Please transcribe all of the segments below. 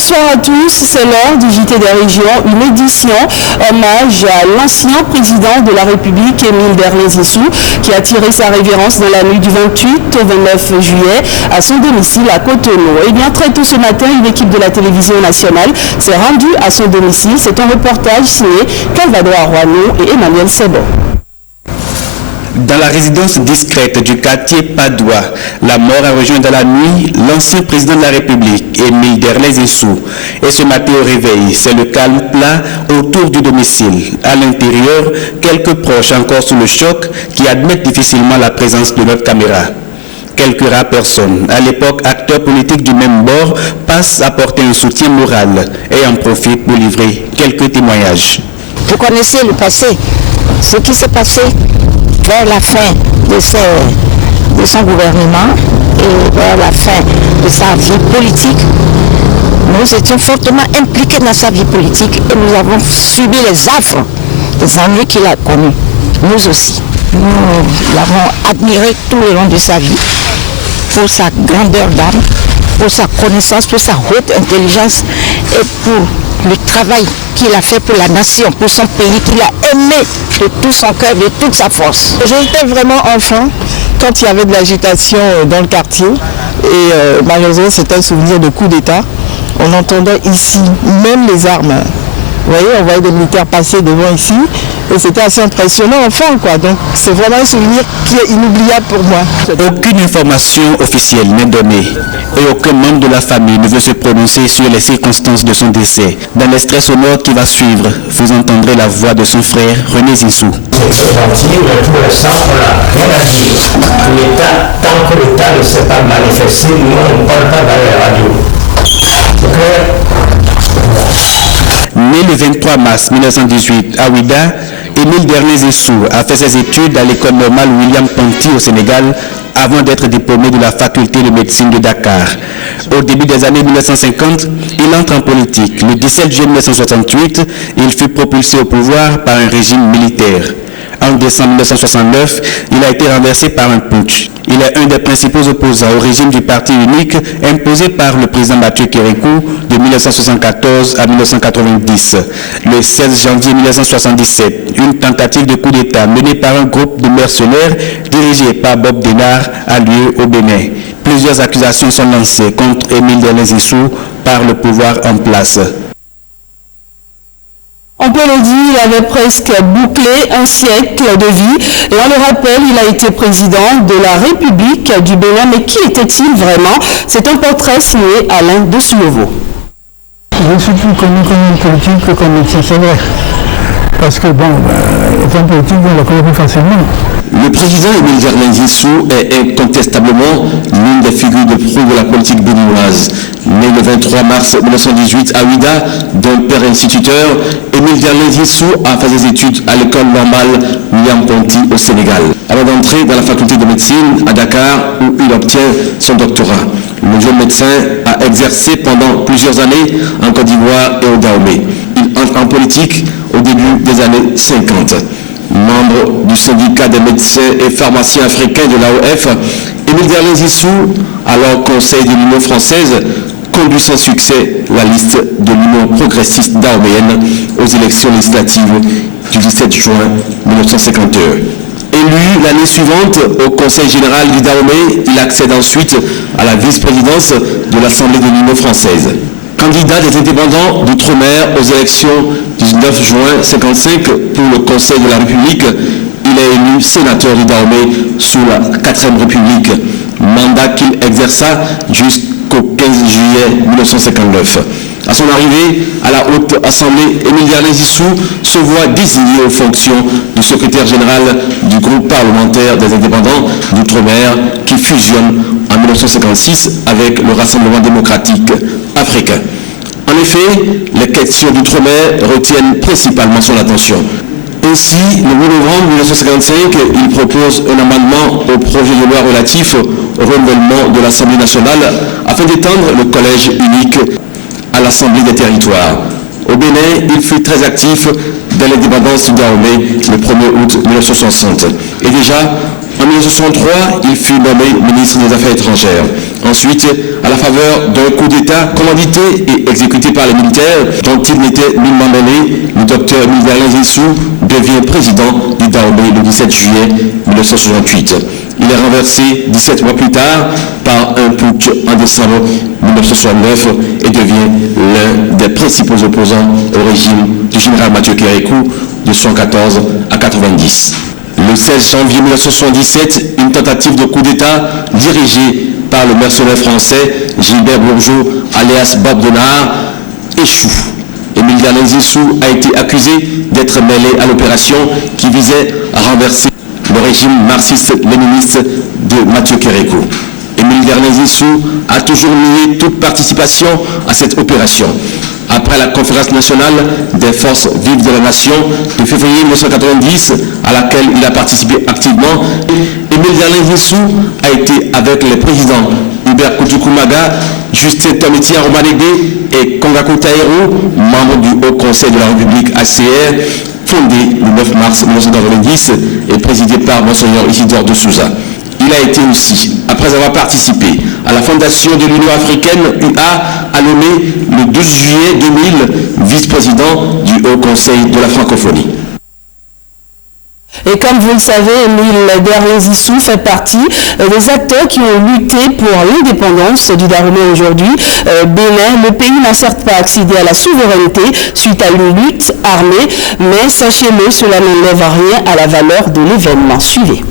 bonsoir à tous, c'est l'heure du JT des régions, une édition hommage à l'ancien président de la République, Émile Derlès-Issou, qui a tiré sa révérence dans la nuit du 28 au 29 juillet à son domicile à Cotonou. Et bien très tôt ce matin, une équipe de la télévision nationale s'est rendue à son domicile. C'est un reportage signé Calvado Arwano et Emmanuel Sebo. Dans la résidence discrète du quartier Padoua, la mort a rejoint dans la nuit l'ancien président de la République, Émile Derlès-Issou. Et ce matin au réveil, c'est le calme plat autour du domicile. À l'intérieur, quelques proches encore sous le choc qui admettent difficilement la présence de notre caméra. Quelques rares personnes, à l'époque acteurs politiques du même bord, passent apporter un soutien moral et en profitent pour livrer quelques témoignages. Vous connaissez le passé, ce qui s'est passé vers la fin de son gouvernement et vers la fin de sa vie politique. Nous étions fortement impliqués dans sa vie politique et nous avons subi les affres des ennuis qu'il a connus. Nous aussi. Nous l'avons admiré tout le long de sa vie pour sa grandeur d'âme, pour sa connaissance, pour sa haute intelligence et pour le travail qu'il a fait pour la nation, pour son pays, qu'il a aimé de tout son cœur, de toute sa force. J'étais vraiment enfant quand il y avait de l'agitation dans le quartier et malheureusement c'était un souvenir de coup d'État. On entendait ici même les armes. Vous voyez, on voyait des militaires passer devant ici et c'était assez impressionnant enfin quoi. Donc c'est vraiment un souvenir qui est inoubliable pour moi. Aucune information officielle n'est donnée et aucun membre de la famille ne veut se prononcer sur les circonstances de son décès. Dans l'extrait sonore qui va suivre, vous entendrez la voix de son frère René Zissou. C'est gentil, mais pour l'instant, on n'a rien à dire. L'État, tant que l'État ne s'est pas manifesté, nous on ne parle pas dans les radios. Né le 23 mars 1918 à Ouida, Émile Derlès-Issou a fait ses études à l'école normale William Ponty au Sénégal avant d'être diplômé de la faculté de médecine de Dakar. Au début des années 1950, il entre en politique. Le 17 juillet 1968, il fut propulsé au pouvoir par un régime militaire. En décembre 1969, il a été renversé par un putsch. Il est un des principaux opposants au régime du parti unique imposé par le président Mathieu Kérékou de 1974 à 1990. Le 16 janvier 1977, une tentative de coup d'État menée par un groupe de mercenaires dirigé par Bob Denard a lieu au Bénin. Plusieurs accusations sont lancées contre Émile Derlès-Issou par le pouvoir en place. On peut le dire, il avait presque bouclé un siècle de vie. Et on le rappelle, il a été président de la République du Bénin. Mais qui était-il vraiment? C'est un portrait signé Alain de Souleveau. Je suis plus connu comme un politique que comme médecin, c'est vrai. Parce que bon, étant politique, on le connaît plus facilement. Le président Émile Derlès-Issou est incontestablement l'une des figures de proue de la politique béninoise. Né le 23 mars 1918 à Ouida, d'un père instituteur, Émile Derlès-Issou a fait ses études à l'école normale William Ponty au Sénégal, avant d'entrer dans la faculté de médecine à Dakar où il obtient son doctorat. Le jeune médecin a exercé pendant plusieurs années en Côte d'Ivoire et au Dahomey. Il entre en politique au début des années 50. Membre du syndicat des médecins et pharmaciens africains de l'AOF, Émile Derlès-Issou, alors conseil de l'Union française, conduit sans succès la liste de l'Union progressiste dahoméenne aux élections législatives du 17 juin 1951. Élu l'année suivante au Conseil général du Dahomey, il accède ensuite à la vice-présidence de l'Assemblée de l'Union française. Candidat des indépendants d'outre-mer aux élections du 19 juin 1955 pour le Conseil de la République, il est élu sénateur du Dahomey sous la 4e République, mandat qu'il exerça jusqu'au 15 juillet 1959. À son arrivée à la Haute Assemblée, Émile Derlès-Issou se voit désigné aux fonctions du secrétaire général du groupe parlementaire des indépendants d'outre-mer qui fusionne en 1956 avec le Rassemblement démocratique africain. En effet, les questions d'outre-mer retiennent principalement son attention. Ainsi, le 8 novembre 1955, il propose un amendement au projet de loi relatif au renouvellement de l'Assemblée nationale afin d'étendre le collège unique à l'Assemblée des territoires. Au Bénin, il fut très actif dès l'indépendance du Dahomey le 1er août 1960. Et déjà, en 1963, il fut nommé ministre des Affaires étrangères. Ensuite, à la faveur d'un coup d'État commandité et exécuté par les militaires, dont il n'était nullement mêlé, le docteur Émile Derlin Zissou devient président du Dahomey le 17 juillet 1968. Il est renversé 17 mois plus tard par un putsch en décembre 1969 et devient l'un des principaux opposants au régime du général Mathieu Kérékou de 1974 à 1990. Le 16 janvier 1977, une tentative de coup d'État dirigée par le mercenaire français Gilbert Bourgeot, alias Bob Denard, échoue. Émile Derlin Zissou a été accusé d'être mêlé à l'opération qui visait à renverser le régime marxiste-léniniste de Mathieu Kérékou. Émile Derlin Zissou a toujours nié toute participation à cette opération. Après la conférence nationale des forces vives de la nation de février 1990, à laquelle il a participé activement, Émile Derlin Zissou a été avec les présidents Hubert Koutoukoumaga, Justin Tomiti Aromanegbe et Kongaku Taïrou, membres du Haut Conseil de la République ACR, fondé le 9 mars 1990 et présidé par Monseigneur Isidore de Souza. Il a été aussi, après avoir participé à la fondation de l'Union africaine, UA, a nommé le 12 juillet 2000 vice-président du Haut Conseil de la francophonie. Et comme vous le savez, Émile Derlin Zissou fait partie des acteurs qui ont lutté pour l'indépendance du Dahomey aujourd'hui. Bénin, le pays n'a certes pas accédé à la souveraineté suite à une lutte armée, mais sachez-le, cela n'enlève rien à la valeur de l'événement. Suivez.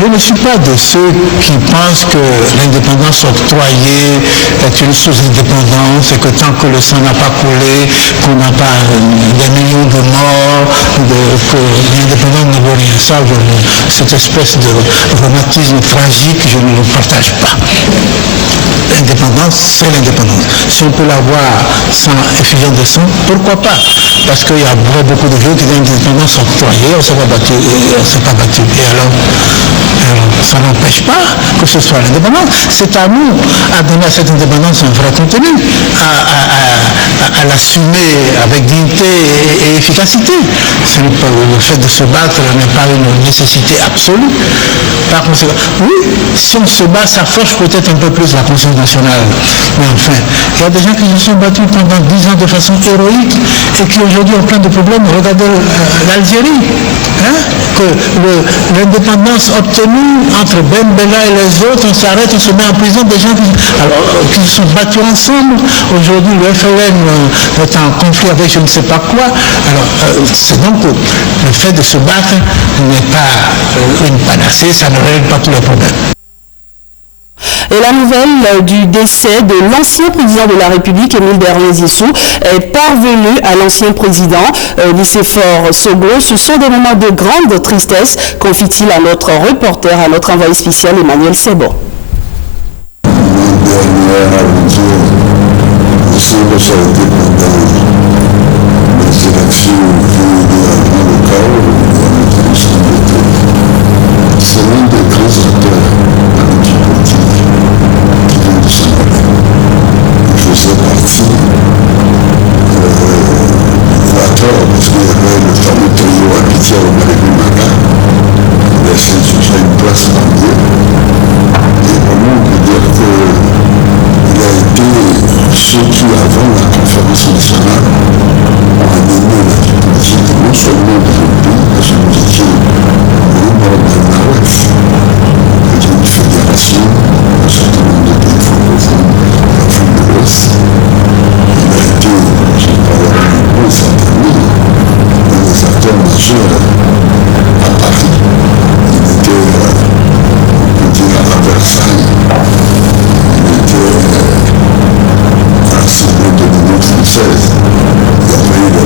Je ne suis pas de ceux qui pensent que l'indépendance octroyée est une sous-indépendance et que tant que le sang n'a pas coulé, qu'on n'a pas des millions de morts, que l'indépendance ne vaut rien. Ça, cette espèce de romantisme tragique, je ne le partage pas. L'indépendance, c'est l'indépendance. Si on peut l'avoir sans effusion de sang, pourquoi pas? Parce qu'il y a beaucoup de gens qui disent l'indépendance octroyée, on ne s'est pas battu, Et alors, ça n'empêche pas que ce soit l'indépendance. C'est à nous à donner à cette indépendance un vrai contenu, à l'assumer avec dignité et efficacité. Le fait de se battre n'est pas une nécessité absolue. Par conséquent, oui, si on se bat, ça forge peut-être un peu plus la conscience nationale. Mais enfin, il y a des gens qui se sont battus pendant 10 ans de façon héroïque et qui aujourd'hui ont plein de problèmes. Regardez l'Algérie, que l'indépendance obtenue entre Ben Bella et les autres, on s'arrête, on se met en prison, des gens qui se sont battus ensemble. Aujourd'hui, le FLN est en conflit avec je ne sais pas quoi. Alors, c'est donc le fait de se battre n'est pas une panacée, ça ne règle pas tous les problèmes. Et la nouvelle du décès de l'ancien président de la République, Émile Derlin Zissou, est parvenue à l'ancien président Nicéphore Soglo. Ce sont des moments de grande tristesse, confie-t-il à notre reporter, à notre envoyé spécial Emmanuel Sebon. C'est l'un des grands acteurs du politique qui vient de s'en aller. Je faisais partie, il a tort parce qu'il y avait le fameux trio Abidjan au Marébi-Maga, il a cherché une place parmi eux. Et vraiment, on peut dire qu'il a été ceux qui, avant la conférence nationale, ont animé la vie politique, non seulement dans le pays, parce que nous étions membre de l'AOF, d'une fédération d'un certain nombre de pays francophones d'Afrique de l'Ouest. Il a été, je parlerai un peu certainement, un des acteurs majeurs à Paris. Il était, on peut dire, à Versailles. Il était à l'Assemblée de l'Union française. Il y avait eu le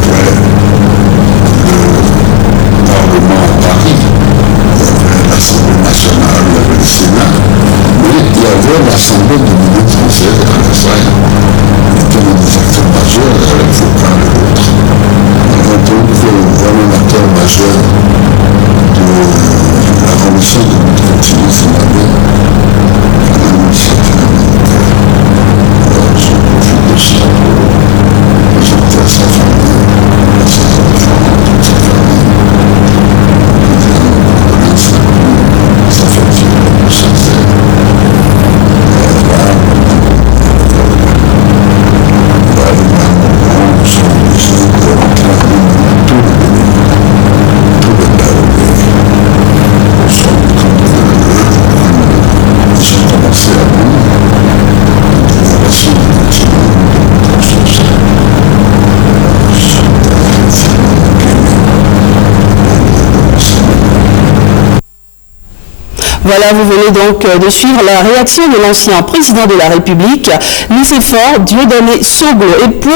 Voilà, vous venez donc de suivre la réaction de l'ancien président de la République, Nicéphore Dieudonné Soglo. Et pour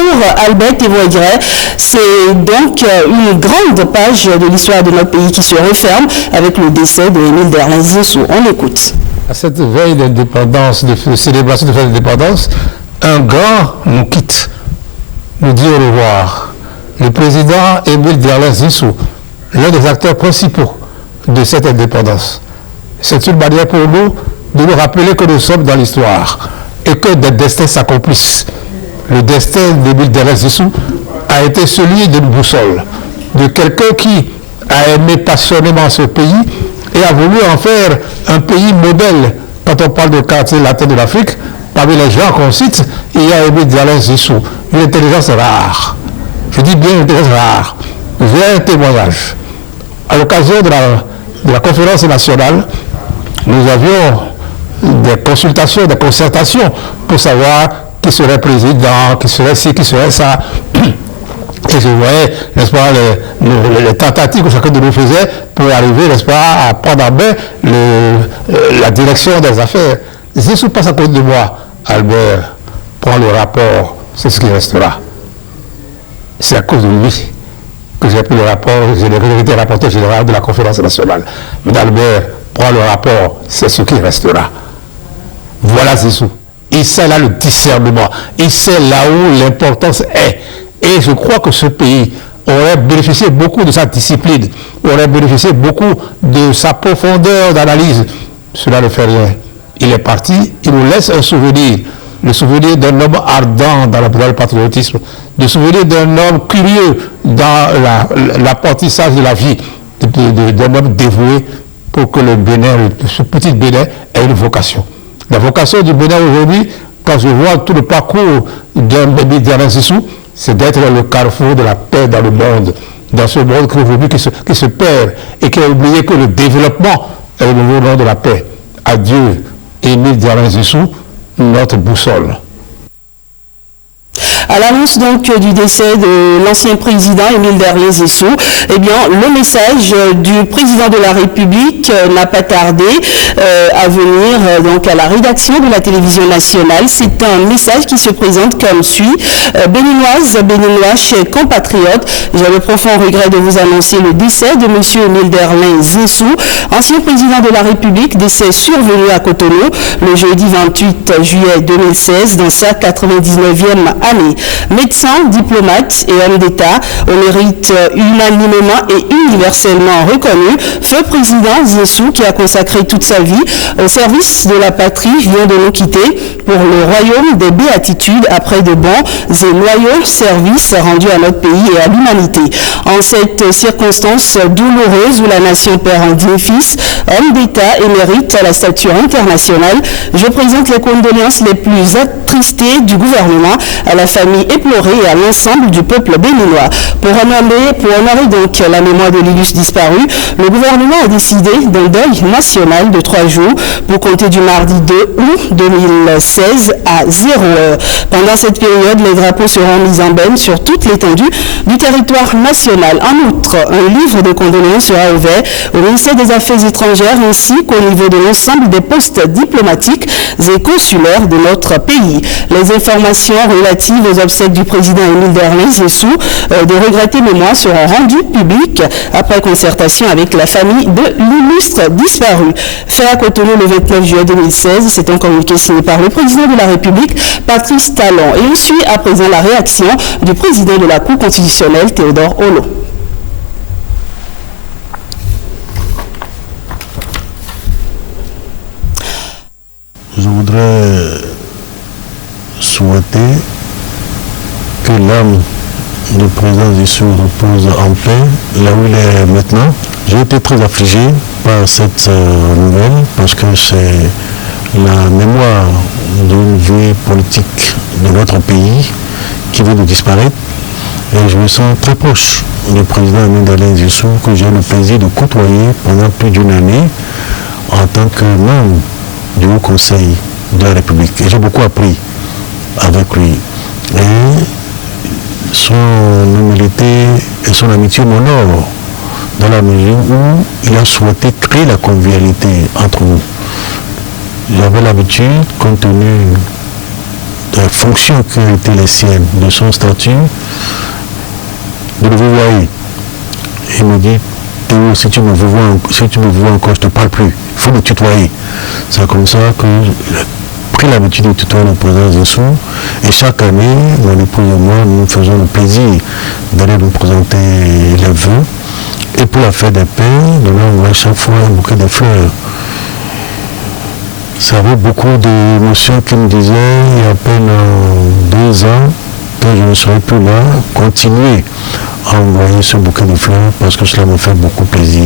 Albert Thévoïdret, c'est donc une grande page de l'histoire de notre pays qui se referme avec le décès de Émile Derlin Zissou. On écoute. À cette veille d'indépendance, de célébration de fête d'indépendance, un grand nous quitte, nous dit au revoir. Le président Émile Derlin Zissou, l'un des acteurs principaux de cette indépendance. C'est une manière pour nous de nous rappeler que nous sommes dans l'histoire et que des destins s'accomplissent. Le destin d'Émile Derlin Zissou a été celui d'une boussole, de quelqu'un qui a aimé passionnément ce pays et a voulu en faire un pays modèle. Quand on parle de quartier latin de l'Afrique, parmi les gens qu'on cite, il y a Émile Derlin Zissou, une intelligence rare. Je dis bien une intelligence rare. J'ai un témoignage. À l'occasion de la conférence nationale, nous avions des consultations, des concertations pour savoir qui serait président, qui serait ci, qui serait ça. Et je voyais, n'est-ce pas, les tentatives que chacun de nous faisait pour arriver, n'est-ce pas, à prendre en main la direction des affaires. Zissou passe à côté de moi. Albert, prends le rapport, c'est ce qui restera. C'est à cause de lui que j'ai pris le rapport, j'ai été rapporteur général de la conférence nationale. Mais Albert, prends le rapport, c'est ce qui restera. Voilà Zissou. Il sait là le discernement. Il sait là où l'importance est. Et je crois que ce pays aurait bénéficié beaucoup de sa discipline, aurait bénéficié beaucoup de sa profondeur d'analyse. Cela ne fait rien. Il est parti, il nous laisse un souvenir, le souvenir d'un homme ardent dans le patriotisme, le souvenir d'un homme curieux dans l'apprentissage de la vie, d'un homme dévoué pour que le Bénin, ce petit Bénin, ait une vocation. La vocation du Bénin aujourd'hui, quand je vois tout le parcours d'Émile Derlin Zissou, c'est d'être le carrefour de la paix dans le monde, dans ce monde qui se perd et qui a oublié que le développement est le nouveau nom de la paix. Adieu, Émile Derlin Zissou, notre boussole. À l'annonce donc du décès de l'ancien président Émile Derlin Zissou, eh bien, le message du président de la République n'a pas tardé à venir donc à la rédaction de la télévision nationale. C'est un message qui se présente comme suit. Béninoises, Béninois, chers compatriotes, j'ai le profond regret de vous annoncer le décès de M. Émile Derlin Zissou, ancien président de la République, décès survenu à Cotonou le jeudi 28 juillet 2016 dans sa 99e année. Médecin, diplomate et homme d'État, au mérite unanimement et universellement reconnu, feu président Zissou, qui a consacré toute sa vie au service de la patrie, vient de nous quitter pour le royaume des béatitudes après de bons et loyaux services rendus à notre pays et à l'humanité. En cette circonstance douloureuse où la nation perd un digne fils, homme d'État émérite à la stature internationale, je présente les condoléances les plus attristées du gouvernement à la famille éplorée et à l'ensemble du peuple béninois. Pour honorer donc la mémoire de l'illustre disparu, le gouvernement a décidé d'un deuil national de 3 jours pour compter du mardi 2 août 2016 à 0h. Pendant cette période, les drapeaux seront mis en berne sur toute l'étendue du territoire national. En outre, un livre de condoléances sera ouvert au ministère des Affaires étrangères ainsi qu'au niveau de l'ensemble des postes diplomatiques et consulaires de notre pays. Les informations relatives aux obsèques du président Émile Derlin Zissou de regrettée mémoire seront rendues publiques après concertation avec la famille de l'illustre disparu. Fait à Cotonou le 29 juillet 2016, c'est un communiqué signé par le président de la République, Patrice Talon. Et on suit à présent la réaction du président de la Cour constitutionnelle, Théodore Olo. Je voudrais souhaiter que l'âme du président Zissou repose en paix là où il est maintenant. J'ai été très affligé par cette nouvelle parce que c'est la mémoire d'une vie politique de notre pays qui vient de disparaître. Et je me sens très proche du président Émile Derlin Zissou que j'ai le plaisir de côtoyer pendant plus d'une année en tant que membre du Haut Conseil de la République. Et j'ai beaucoup appris avec lui. Et son humilité et son amitié m'honorent dans la mesure où il a souhaité créer la convivialité entre nous. J'avais l'habitude, compte tenu de la fonction qui a été les siennes, de son statut, de le vouvoyer. Il me dit, Théo, si tu me vois encore, je ne te parle plus. Il faut me tutoyer. C'est comme ça que j'ai pris l'habitude de tutoyer le président Zissou. Et chaque année, mon épouse et moi, nous faisons le plaisir d'aller nous présenter les vœux. Et pour la fête des pères, nous envoyons chaque fois un bouquet de fleurs. Ça avait beaucoup d'émotions qui me disaient, il y a à peine 2 ans, que je ne serais plus là, continuer à envoyer ce bouquet de fleurs parce que cela me fait beaucoup plaisir.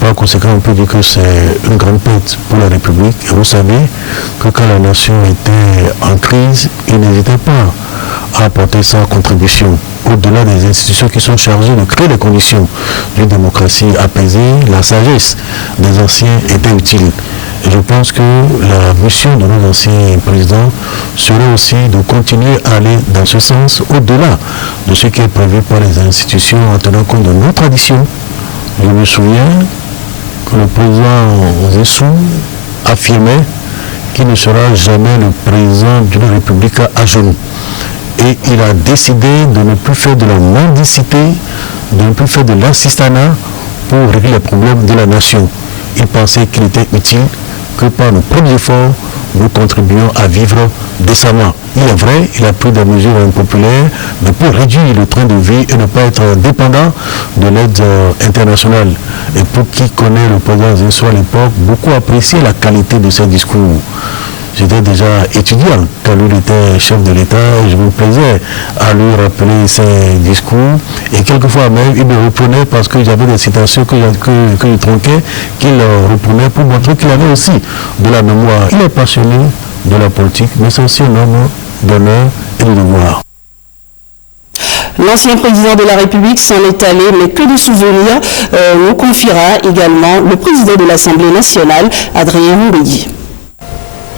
Par conséquent, on peut dire que c'est une grande perte pour la République. Et vous savez que quand la nation était en crise, il n'hésitait pas à apporter sa contribution. Au-delà des institutions qui sont chargées de créer les conditions d'une démocratie apaisée, la sagesse des anciens était utile. Et je pense que la mission de nos anciens présidents serait aussi de continuer à aller dans ce sens, au-delà de ce qui est prévu par les institutions en tenant compte de nos traditions. Je me souviens que le président Zissou affirmait qu'il ne sera jamais le président d'une république à genoux. Et il a décidé de ne plus faire de la mendicité, de ne plus faire de l'assistanat pour régler les problèmes de la nation. Il pensait qu'il était utile que par nos premiers efforts, nous contribuons à vivre décemment. Il est vrai, il a pris des mesures impopulaires, mais pour réduire le train de vie et ne pas être dépendant de l'aide internationale. Et pour qui connaît le président Zissou à l'époque, beaucoup appréciaient la qualité de ses discours. J'étais déjà étudiant quand lui était chef de l'État et je me plaisais à lui rappeler ses discours. Et quelquefois même, il me reprenait parce que j'avais des citations que je tronquais, qu'il reprenait pour montrer qu'il avait aussi de la mémoire. Il est passionné de la politique, mais c'est aussi un homme d'honneur et de devoir. L'ancien président de la République s'en est allé, mais que de souvenirs nous confiera également le président de l'Assemblée nationale, Adrien Mouridi.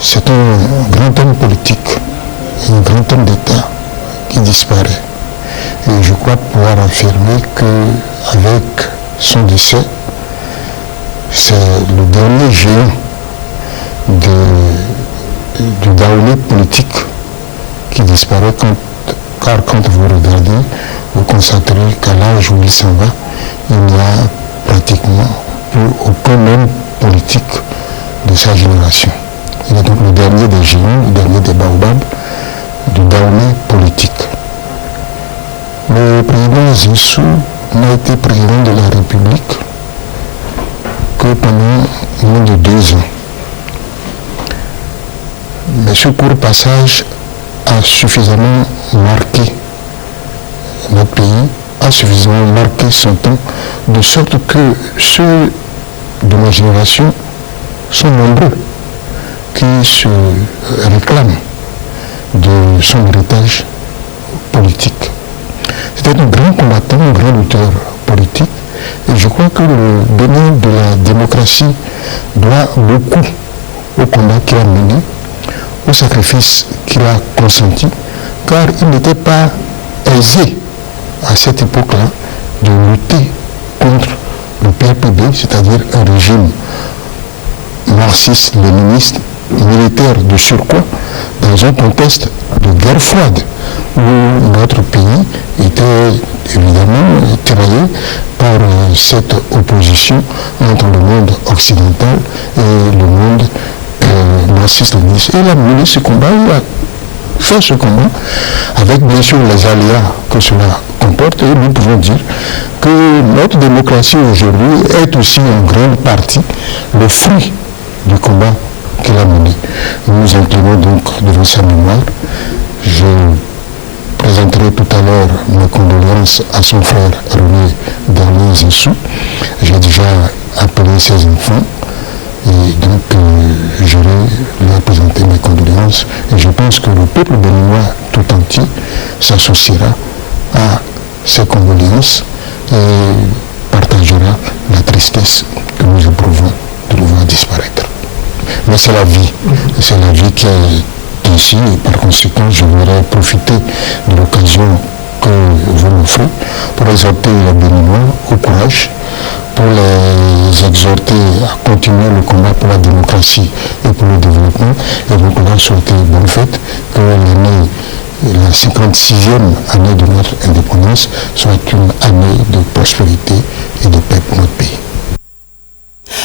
C'est un grand homme politique, un grand homme d'État qui disparaît. Et je crois pouvoir affirmer qu'avec son décès, c'est le dernier géant du Daoulé politique qui disparaît, car quand vous regardez, vous constaterez qu'à l'âge où il s'en va, il n'y a pratiquement plus aucun homme politique de sa génération. Il est donc le dernier des géants, le dernier des baobabs, du Daoulé politique. Le président Zissou n'a été président de la République que pendant moins de 2 ans. Mais ce court passage a suffisamment marqué notre pays, a suffisamment marqué son temps, de sorte que ceux de ma génération sont nombreux qui se réclament de son héritage politique. C'était un grand combattant, un grand lutteur politique, et je crois que le Bénin de la démocratie doit beaucoup au combat qu'il a mené, au sacrifice qu'il a consenti, car il n'était pas aisé à cette époque-là de lutter contre le PRPB, c'est-à-dire un régime marxiste-léniniste, militaire de surcroît, dans un contexte de guerre froide, où notre pays était évidemment tiraillé par cette opposition entre le monde occidental et le monde marxiste-léniniste. Et il a mené ce combat, il a fait ce combat, avec bien sûr les aléas que cela comporte, et nous pouvons dire que notre démocratie aujourd'hui est aussi en grande partie le fruit du combat qu'il a mené. Nous nous inclinons donc devant sa mémoire. Je présenterai tout à l'heure mes condoléances à son frère René Darlin Zissou. J'ai déjà appelé ses enfants et donc j'aurai leur présenter mes condoléances. Et je pense que le peuple béninois tout entier s'associera à ces condoléances et partagera la tristesse que nous éprouvons de le voir disparaître. Mais c'est la vie qui est ici, et par conséquent je voudrais profiter de l'occasion que vous m'offrez pour exhorter les Béninois au courage, pour les exhorter à continuer le combat pour la démocratie et pour le développement. Et donc on a souhaité bonne fête, que la 56e année de notre indépendance soit une année de prospérité et de paix pour notre pays.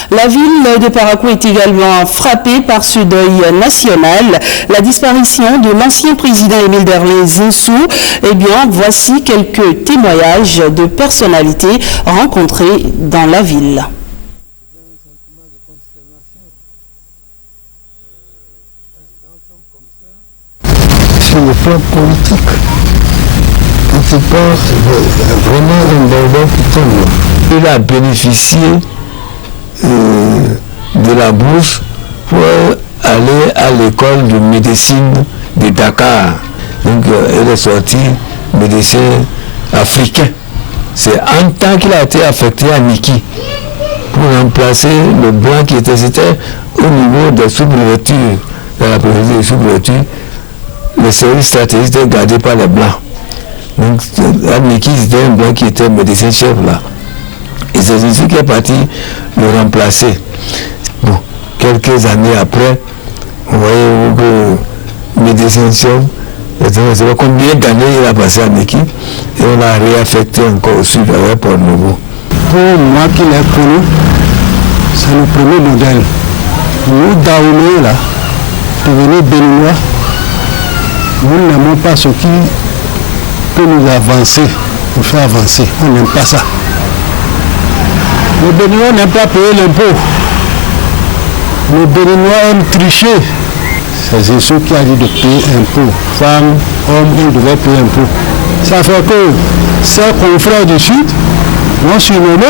La ville de Parakou est également frappée par ce deuil national, la disparition de l'ancien président Émile Derlin Zinsou. Eh bien, voici quelques témoignages de personnalités rencontrées dans la ville. Sur le plan politique, quand il pense vraiment un bordel qui tombe. Il a bénéficié de la bourse pour aller à l'école de médecine de Dakar. Donc elle est sortie médecin africain. C'est en temps qu'il a été affecté à Niki pour remplacer le blanc qui était, c'était au niveau des sous-préfectures, dans la préfecture des sous-préfectures, le service stratégique était gardé par les blancs. Donc à Niki, c'était un blanc qui était médecin chef là. Et c'est celui qui est parti le remplacer. Bon, quelques années après, vous voyez que médecin chef, je ne sais pas combien d'années il a passé en équipe, et on l'a réaffecté encore au sud avec Port Nouveau. Pour moi qui l'ai connu, c'est le premier modèle. Nous, Daoulé, là, devenus béninois, nous n'aimons pas ce qui peut nous avancer, nous faire avancer. On n'aime pas ça. Les Béninois n'aiment pas payer l'impôt. Les Béninois aiment tricher. C'est ceux qui a dit de payer impôt. Femmes, hommes, ils devaient payer impôt. Ça fait que ces confrères du Sud m'ont surnommé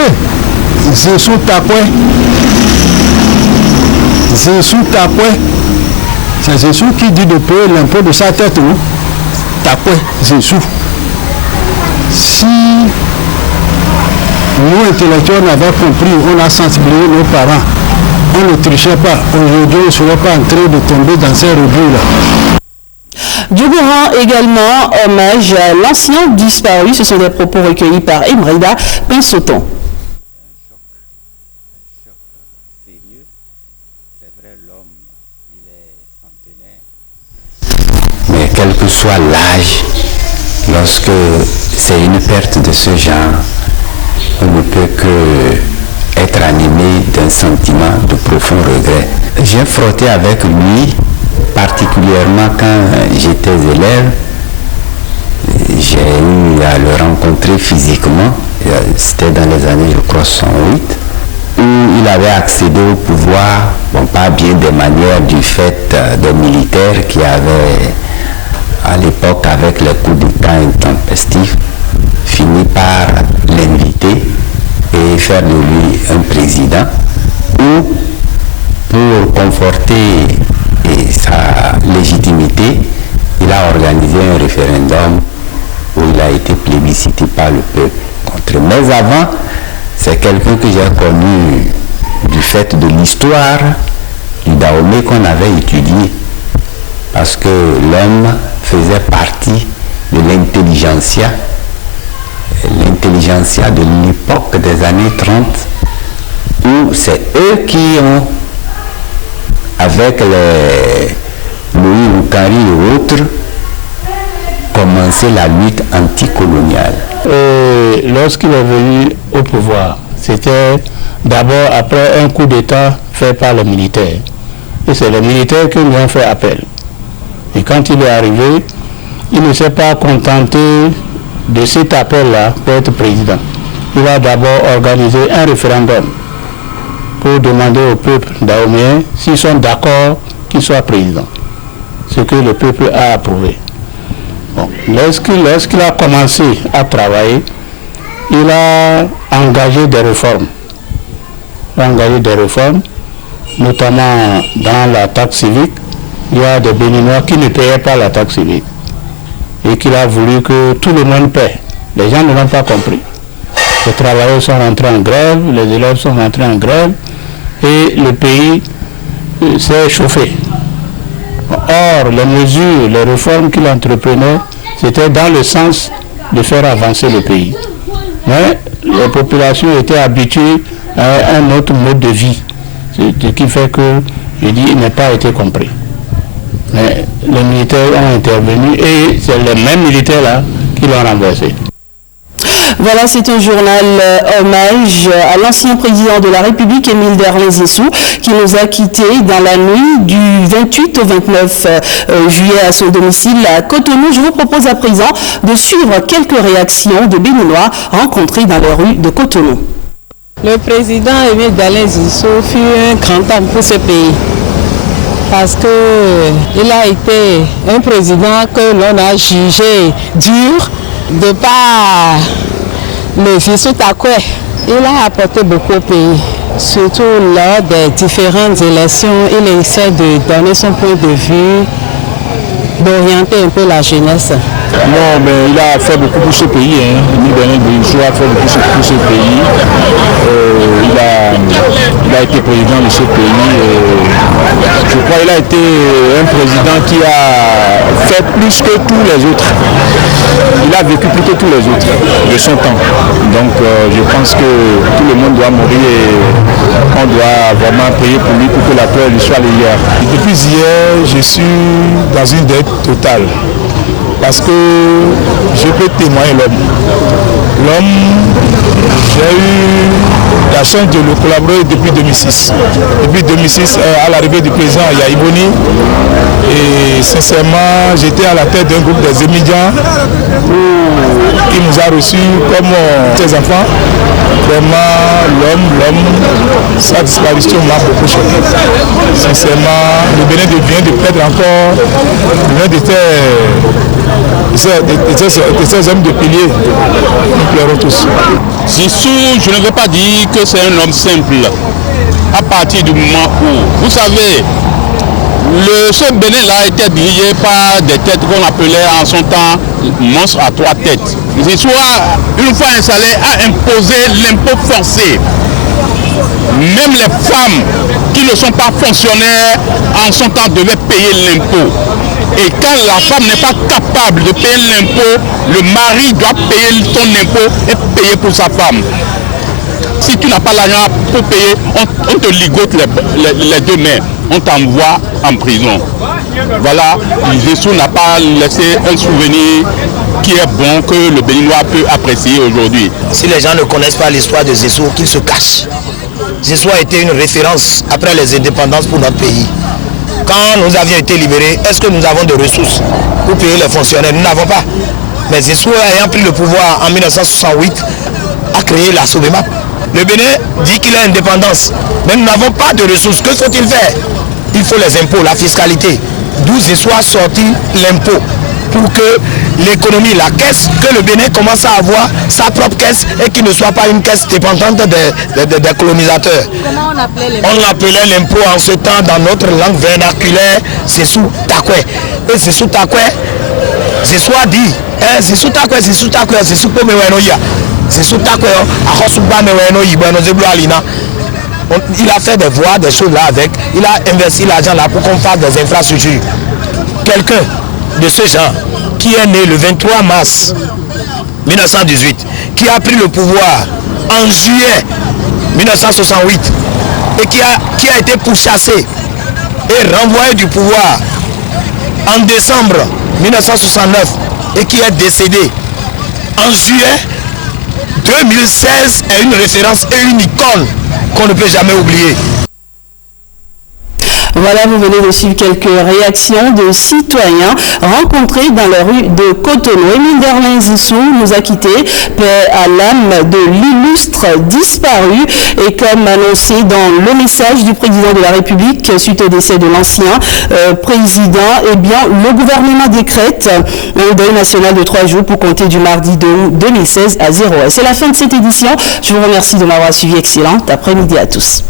Zinsou Takwe. Zinsou Takwe. C'est Zinsou qui dit de payer l'impôt de sa tête, non? Takwe, Zinsou. Si nous, intellectuels, on avait compris, on a sensibilisé nos parents. On ne trichait pas. Aujourd'hui, on ne serait pas en train de tomber dans ces rebuts-là. Diogo rend également hommage à l'ancien disparu. Ce sont des propos recueillis par Emreda Pinsoton. Mais quel que soit l'âge, lorsque c'est une perte de ce genre, on ne peut que être animé d'un sentiment de profond regret. J'ai frotté avec lui, particulièrement quand j'étais élève. J'ai eu à le rencontrer physiquement, c'était dans les années, je crois, 68, où il avait accédé au pouvoir, bon, pas bien des manières du fait des militaires qui avaient, à l'époque, avec les coups d'État intempestifs, fini par l'inviter et faire de lui un président, ou pour conforter sa légitimité, il a organisé un référendum où il a été plébiscité par le peuple contre. Mais avant, c'est quelqu'un que j'ai connu du fait de l'histoire du Dahomey qu'on avait étudié, parce que l'homme faisait partie de l'intelligentsia de l'époque des années 30, où c'est eux qui ont, avec les Louis Oukari et autres, commencé la lutte anticoloniale. Lorsqu'il est venu au pouvoir, c'était d'abord après un coup d'État fait par les militaires. Et c'est les militaires qui lui ont fait appel. Et quand il est arrivé, il ne s'est pas contenté de cet appel-là pour être président. Il a d'abord organisé un référendum pour demander au peuple dahoméen s'ils sont d'accord qu'il soit président. Ce que le peuple a approuvé. Bon. Lorsqu'il a commencé à travailler, il a engagé des réformes. Notamment dans la taxe civique. Il y a des Béninois qui ne payaient pas la taxe civique. Et qu'il a voulu que tout le monde paie. Les gens ne l'ont pas compris. Les travailleurs sont rentrés en grève, les élèves sont rentrés en grève, et le pays s'est chauffé. Or, les mesures, les réformes qu'il entreprenait, c'était dans le sens de faire avancer le pays. Mais les populations étaient habituées à un autre mode de vie, ce qui fait que, je dis, il n'a pas été compris. Mais les militaires ont intervenu et c'est les mêmes militaires-là qui l'ont renversé. Voilà, c'est un journal hommage à l'ancien président de la République, Émile Derlin Zissou, qui nous a quittés dans la nuit du 28 au 29 juillet à son domicile à Cotonou. Je vous propose à présent de suivre quelques réactions de Béninois rencontrés dans les rues de Cotonou. Le président Émile Derlin Zissou fut un grand homme pour ce pays. Parce qu'il a été un président que l'on a jugé dur de par le Zissou Takwe. Il a apporté beaucoup au pays, surtout lors des différentes élections. Il essaie de donner son point de vue, d'orienter un peu la jeunesse. Non, mais il a fait beaucoup pour ce pays. Émile Derlin Zissou a fait beaucoup pour ce pays. Il a été président de ce pays. Je crois qu'il a été un président qui a fait plus que tous les autres. Il a vécu plus que tous les autres de son temps. Donc je pense que tout le monde doit mourir et on doit vraiment prier pour lui pour que la paix lui soit légère. Depuis hier, je suis dans une dette totale. Parce que je peux témoigner l'homme. L'homme, j'ai eu la chance de le collaborer depuis 2006. Depuis 2006, à l'arrivée du président Yaïboni. Et sincèrement, j'étais à la tête d'un groupe des émigrants qui nous a reçus comme ses enfants. Vraiment, l'homme, sa disparition m'a beaucoup choqué. Sincèrement, le Bénin vient de perdre encore l'un de ces hommes de pilier. Nous pleurons tous. Zissou, je ne veux pas dire que c'est un homme simple. À partir du moment où, vous savez, ce Bénin-là était dirigé par des têtes qu'on appelait en son temps monstres à trois têtes. Zissou, une fois installé, a imposé l'impôt forcé. Même les femmes qui ne sont pas fonctionnaires en son temps devaient payer l'impôt. Et quand la femme n'est pas capable de payer l'impôt, le mari doit payer son impôt et payer pour sa femme. Si tu n'as pas l'argent pour payer, on te ligote les deux mains, on t'envoie en prison. Voilà, Zissou n'a pas laissé un souvenir qui est bon, que le Béninois peut apprécier aujourd'hui. Si les gens ne connaissent pas l'histoire de Zissou, qu'ils se cachent. Zissou a été une référence après les indépendances pour notre pays. Quand nous avions été libérés, est-ce que nous avons des ressources pour payer les fonctionnaires? Nous n'avons pas. Mais Zissou, ayant pris le pouvoir en 1968, a créé la Sobemap. Le Bénin dit qu'il a indépendance, mais nous n'avons pas de ressources. Que faut-il faire? Il faut les impôts, la fiscalité. D'où Zissou a sorti l'impôt pour que l'économie, la caisse, que le Bénin commence à avoir sa propre caisse et qu'il ne soit pas une caisse dépendante des colonisateurs. Comment on appelait l'impôt? On appelait l'impôt en ce temps dans notre langue vernaculaire Zissou Takwe. Et Zissou Takwe, Zissou a dit, Zissou Takwe, Zissou Takwe, Zissou Pomewenoya. Zissou Takwe, Ahosuba Mewenoyi, Alina. Il a fait des voies, des choses là avec. Il a investi l'argent là pour qu'on fasse des infrastructures. Quelqu'un de ce genre qui est né le 23 mars 1918, qui a pris le pouvoir en juillet 1968 et qui a été pourchassé et renvoyé du pouvoir en décembre 1969 et qui est décédé en juillet 2016 est une référence et une icône qu'on ne peut jamais oublier. Voilà, vous venez de suivre quelques réactions de citoyens rencontrés dans les rues de Cotonou. Émile Derlin Zissou nous a quittés, paix à l'âme de l'illustre disparu. Et comme annoncé dans le message du président de la République suite au décès de l'ancien président, eh bien, le gouvernement décrète un deuil national de 3 jours pour compter du mardi 2 août 2016 à 0 heure. C'est la fin de cette édition. Je vous remercie de m'avoir suivi. Excellente après-midi à tous.